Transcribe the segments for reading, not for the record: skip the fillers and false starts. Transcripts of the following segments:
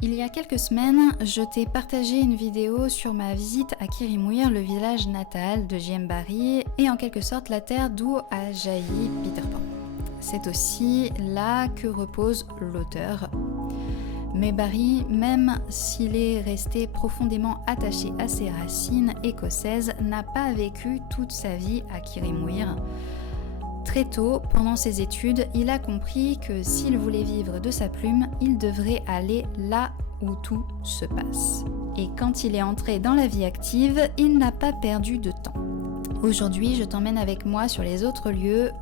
Il y a quelques semaines, je t'ai partagé une vidéo sur ma visite à Kirriemuir, le village natal de J.M. Barrie, et en quelque sorte la terre d'où a jailli Peter Pan. C'est aussi là que repose l'auteur. Mais Barrie, même s'il est resté profondément attaché à ses racines écossaises, n'a pas vécu toute sa vie à Kirriemuir. Très tôt, pendant ses études, il a compris que s'il voulait vivre de sa plume, il devrait aller là où tout se passe. Et quand il est entré dans la vie active, il n'a pas perdu de temps. Aujourd'hui, je t'emmène avec moi sur les autres lieux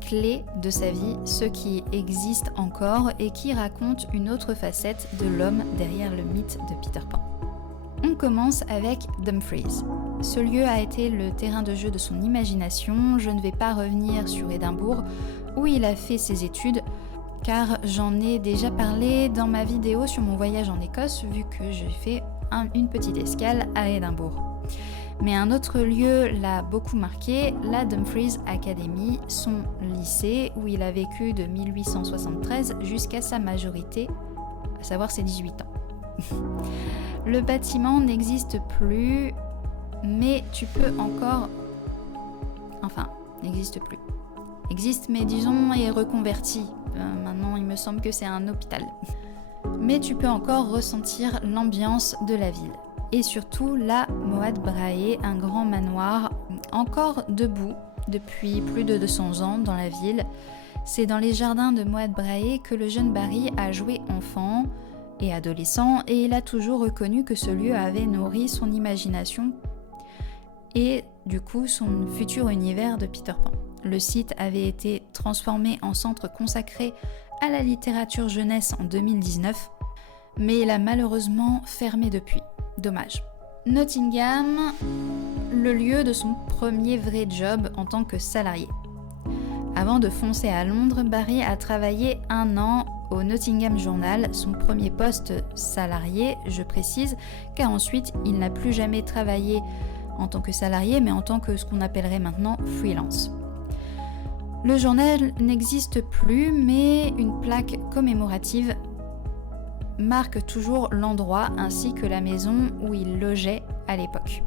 clés de sa vie, ceux qui existent encore et qui racontent une autre facette de l'homme derrière le mythe de Peter Pan. On commence avec Dumfries. Ce lieu a été le terrain de jeu de son imagination. Je ne vais pas revenir sur Édimbourg, où il a fait ses études, car j'en ai déjà parlé dans ma vidéo sur mon voyage en Écosse, vu que j'ai fait une petite escale à Édimbourg. Mais un autre lieu l'a beaucoup marqué, la Dumfries Academy, son lycée, où il a vécu de 1873 jusqu'à sa majorité, à savoir ses 18 ans. Le bâtiment n'existe plus, mais tu peux encore... Enfin, n'existe plus. Existe, mais disons, est reconverti. Maintenant, il me semble que c'est un hôpital. Mais tu peux encore ressentir l'ambiance de la ville. Et surtout, la Moat Brae, un grand manoir, encore debout depuis plus de 200 ans dans la ville. C'est dans les jardins de Moat Brae que le jeune Barrie a joué enfant et adolescent, et il a toujours reconnu que ce lieu avait nourri son imagination et du coup son futur univers de Peter Pan. Le site avait été transformé en centre consacré à la littérature jeunesse en 2019, mais il a malheureusement fermé depuis. Dommage. Nottingham, le lieu de son premier vrai job en tant que salarié. Avant de foncer à Londres, Barrie a travaillé 1 an au Nottingham Journal, son premier poste salarié, je précise, car ensuite il n'a plus jamais travaillé en tant que salarié, mais en tant que ce qu'on appellerait maintenant freelance. Le journal n'existe plus, mais une plaque commémorative marque toujours l'endroit ainsi que la maison où il logeait à l'époque.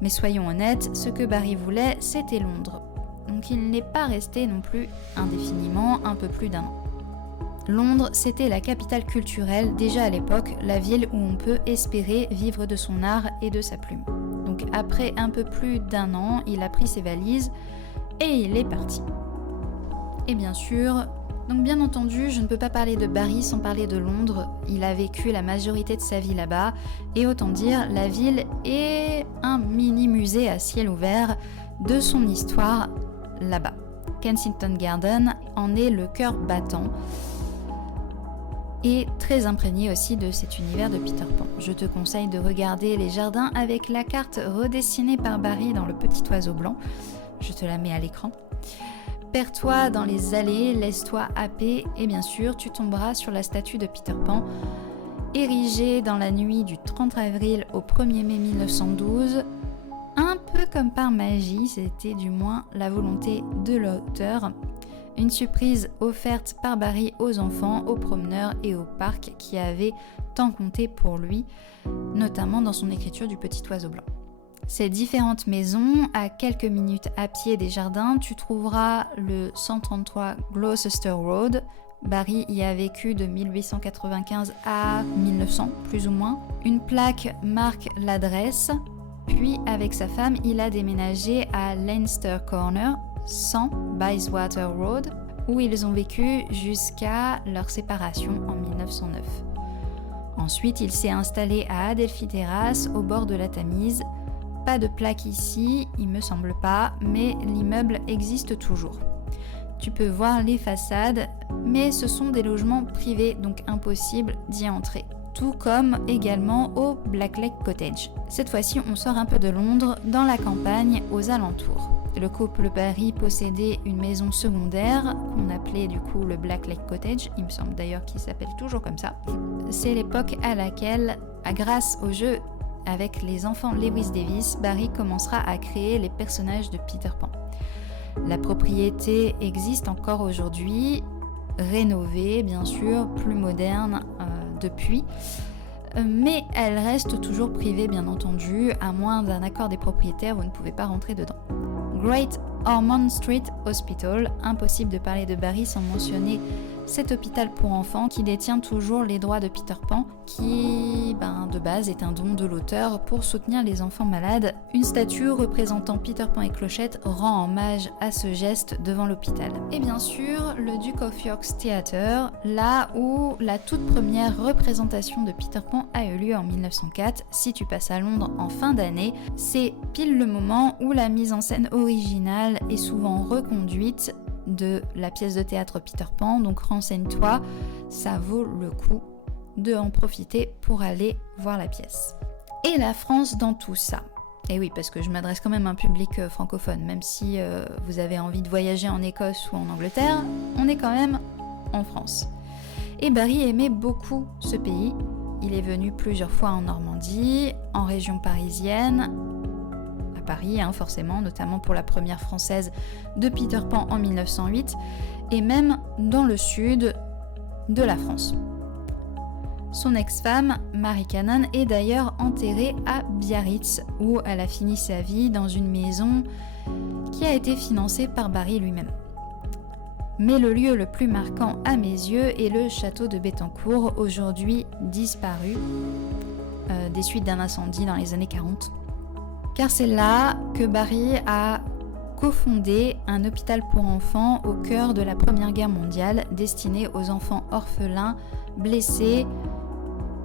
Mais soyons honnêtes, ce que Barrie voulait, c'était Londres. Donc il n'est pas resté non plus indéfiniment, un peu plus d'1 an. Londres, c'était la capitale culturelle déjà à l'époque, la ville où on peut espérer vivre de son art et de sa plume. Donc après un peu plus d'1 an, il a pris ses valises et il est parti. Et bien sûr, donc bien entendu, je ne peux pas parler de Barrie sans parler de Londres. Il a vécu la majorité de sa vie là-bas et autant dire, la ville est un mini-musée à ciel ouvert de son histoire là-bas. Kensington Garden en est le cœur battant et très imprégné aussi de cet univers de Peter Pan. Je te conseille de regarder les jardins avec la carte redessinée par Barrie dans Le Petit Oiseau Blanc. Je te la mets à l'écran. Perds-toi dans les allées, laisse-toi happer et bien sûr, tu tomberas sur la statue de Peter Pan, érigée dans la nuit du 30 avril au 1er mai 1912. Un peu comme par magie, c'était du moins la volonté de l'auteur. Une surprise offerte par Barrie aux enfants, aux promeneurs et au parc qui avaient tant compté pour lui, notamment dans son écriture du Petit Oiseau Blanc. Ces différentes maisons, à quelques minutes à pied des jardins, tu trouveras le 133 Gloucester Road. Barrie y a vécu de 1895 à 1900, plus ou moins. Une plaque marque l'adresse. Puis, avec sa femme, il a déménagé à Leinster Corner, 100 Bayswater Road, où ils ont vécu jusqu'à leur séparation en 1909. Ensuite, il s'est installé à Adelphi Terrace, au bord de la Tamise. Pas de plaque ici, il me semble pas, mais l'immeuble existe toujours. Tu peux voir les façades, mais ce sont des logements privés, donc impossible d'y entrer. Tout comme également au Black Lake Cottage. Cette fois-ci, on sort un peu de Londres, dans la campagne, aux alentours. Le couple Barrie possédait une maison secondaire, qu'on appelait du coup le Black Lake Cottage, il me semble d'ailleurs qu'il s'appelle toujours comme ça. C'est l'époque à laquelle, grâce au jeu avec les enfants Lewis Davis, Barrie commencera à créer les personnages de Peter Pan. La propriété existe encore aujourd'hui, rénovée bien sûr, plus moderne, depuis. Mais elle reste toujours privée bien entendu, à moins d'un accord des propriétaires, vous ne pouvez pas rentrer dedans. Great Ormond Street Hospital, impossible de parler de Barry sans mentionner cet hôpital pour enfants qui détient toujours les droits de Peter Pan, qui de base est un don de l'auteur pour soutenir les enfants malades. Une statue représentant Peter Pan et Clochette rend hommage à ce geste devant l'hôpital. Et bien sûr, le Duke of York's Theatre, là où la toute première représentation de Peter Pan a eu lieu en 1904. Si tu passes à Londres en fin d'année, c'est pile le moment où la mise en scène originale est souvent reconduite de la pièce de théâtre Peter Pan, donc renseigne-toi, ça vaut le coup de en profiter pour aller voir la pièce. Et la France dans tout ça. Et oui, parce que je m'adresse quand même à un public francophone, même si vous avez envie de voyager en Écosse ou en Angleterre, on est quand même en France. Et Barry aimait beaucoup ce pays, il est venu plusieurs fois en Normandie, en région parisienne, Paris, forcément, notamment pour la première française de Peter Pan en 1908, et même dans le sud de la France. Son ex-femme, Mary Cannon, est d'ailleurs enterrée à Biarritz, où elle a fini sa vie dans une maison qui a été financée par Barry lui-même. Mais le lieu le plus marquant à mes yeux est le château de Bettencourt, aujourd'hui disparu, des suites d'un incendie dans les années 40. Car c'est là que Barry a cofondé un hôpital pour enfants au cœur de la Première Guerre mondiale, destiné aux enfants orphelins, blessés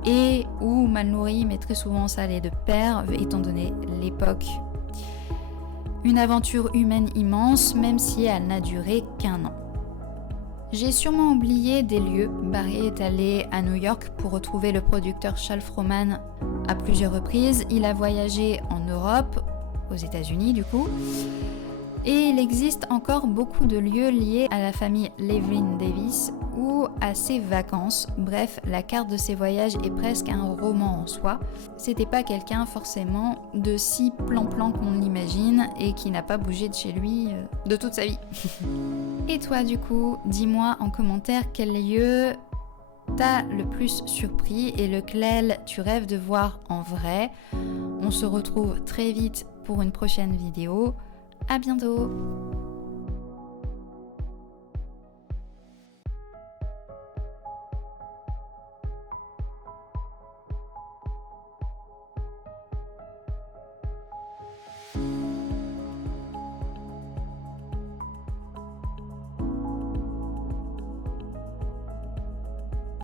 et ou mal nourris, mais très souvent ça allait de pair, étant donné l'époque. Une aventure humaine immense, même si elle n'a duré qu'1 an. J'ai sûrement oublié des lieux. Barry est allé à New York pour retrouver le producteur Charles Frohman à plusieurs reprises. Il a voyagé en Europe, aux États-Unis du coup. Et il existe encore beaucoup de lieux liés à la famille Llewellyn Davis ou à ses vacances. Bref, la carte de ses voyages est presque un roman en soi. C'était pas quelqu'un forcément de si plan-plan qu'on l'imagine et qui n'a pas bougé de chez lui de toute sa vie. Et toi du coup, dis-moi en commentaire quel lieu t'a le plus surpris et lequel tu rêves de voir en vrai. On se retrouve très vite pour une prochaine vidéo. À bientôt!